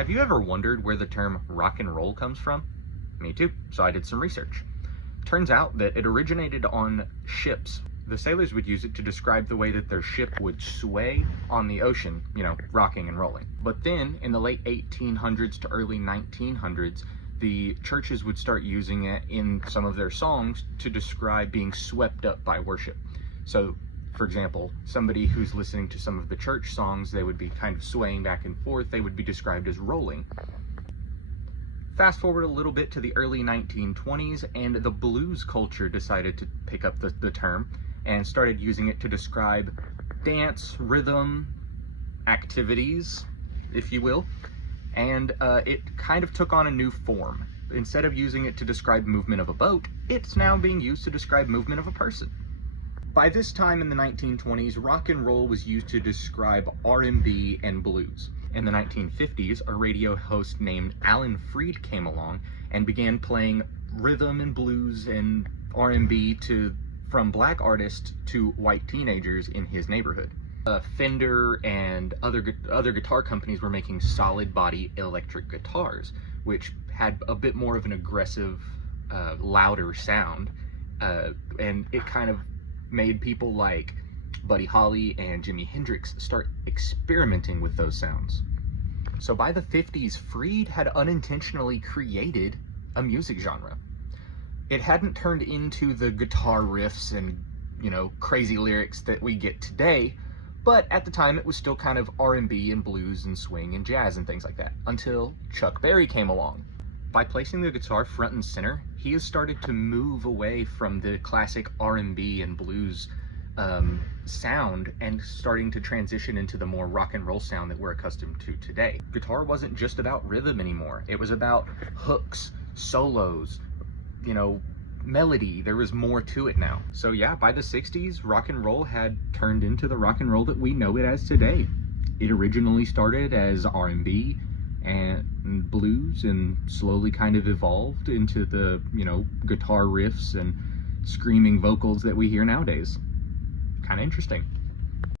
Have you ever wondered where the term rock and roll comes from? Me too, so I did some research. Turns out that it originated on ships. The sailors would use it to describe the way that their ship would sway on the ocean, rocking and rolling. But then, in the late 1800s to early 1900s, the churches would start using it in some of their songs to describe being swept up by worship. So, for example, somebody who's listening to some of the church songs, they would be kind of swaying back and forth, they would be described as rolling. Fast forward a little bit to the early 1920s, and the blues culture decided to pick up the term and started using it to describe dance, rhythm, activities, if you will. And it kind of took on a new form. Instead of using it to describe movement of a boat, it's now being used to describe movement of a person. By this time in the 1920s, rock and roll was used to describe R&B and blues. In the 1950s, a radio host named Alan Freed came along and began playing rhythm and blues and R&B from black artists to white teenagers in his neighborhood. Fender and other guitar companies were making solid body electric guitars, which had a bit more of an aggressive, louder sound, and it kind of made people like Buddy Holly and Jimi Hendrix start experimenting with those sounds. So by the 50s, Freed had unintentionally created a music genre. It hadn't turned into the guitar riffs and, crazy lyrics that we get today, but at the time it was still kind of R&B and blues and swing and jazz and things like that, until Chuck Berry came along. By placing the guitar front and center, he has started to move away from the classic R&B and blues sound and starting to transition into the more rock and roll sound that we're accustomed to today. Guitar wasn't just about rhythm anymore. It was about hooks, solos, melody. There was more to it now. So yeah, by the 60s, rock and roll had turned into the rock and roll that we know it as today. It originally started as R&B and blues and slowly kind of evolved into the, guitar riffs and screaming vocals that we hear nowadays. Kind of interesting.